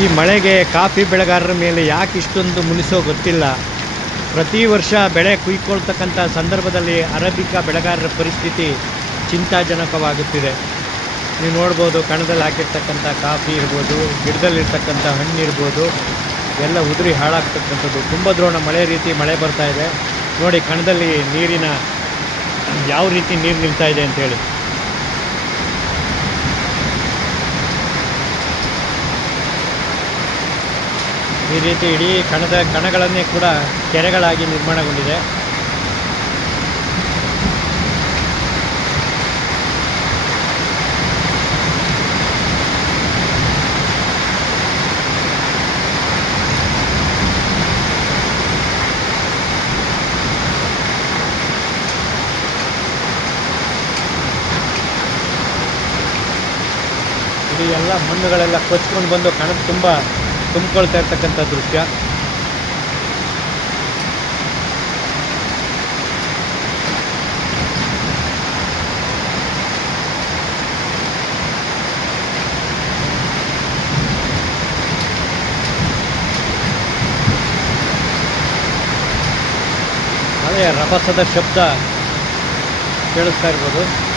ಈ ಮಳೆಗೆ ಕಾಫಿ ಬೆಳೆಗಾರರ ಮೇಲೆ ಯಾಕೆ ಇಷ್ಟೊಂದು ಮುನಿಸೋ ಗೊತ್ತಿಲ್ಲ. ಪ್ರತಿ ವರ್ಷ ಬೆಳೆ ಕುಯ್ಕೊಳ್ತಕ್ಕಂಥ ಸಂದರ್ಭದಲ್ಲಿ ಅರಬಿಕಾ ಬೆಳೆಗಾರರ ಪರಿಸ್ಥಿತಿ ಚಿಂತಾಜನಕವಾಗುತ್ತಿದೆ. ನೀವು ನೋಡ್ಬೋದು, ಕಣದಲ್ಲಿ ಹಾಕಿರ್ತಕ್ಕಂಥ ಕಾಫಿ ಇರ್ಬೋದು, ಗಿಡದಲ್ಲಿರ್ತಕ್ಕಂಥ ಹಣ್ಣು ಇರ್ಬೋದು, ಎಲ್ಲ ಉದುರಿ ಹಾಳಾಗ್ತಕ್ಕಂಥದ್ದು. ತುಂಬ ದ್ರೋಣ ಮಳೆ ರೀತಿ ಮಳೆ ಬರ್ತಾ ಇದೆ. ನೋಡಿ, ಕಣದಲ್ಲಿ ನೀರಿನ ಯಾವ ರೀತಿ ನೀರು ನಿಲ್ತಾ ಇದೆ ಅಂತೇಳಿ ಈ ರೀತಿ ಇಡೀ ಕಣದ ಕಣಗಳನ್ನೇ ಕೂಡ ಕೆರೆಗಳಾಗಿ ನಿರ್ಮಾಣಗೊಂಡಿದೆ. ಎಲ್ಲ ಮಣ್ಣುಗಳೆಲ್ಲ ಕೊಚ್ಕೊಂಡು ಬಂದು ಕಣದ ತುಂಬ ತುಂಬಿಕೊಳ್ತಾ ಇರ್ತಕ್ಕಂಥ ದೃಶ್ಯ. ಅದೇ ರಭಸದ ಶಬ್ದ ಕೇಳಿಸ್ತಾ ಇರ್ಬೋದು.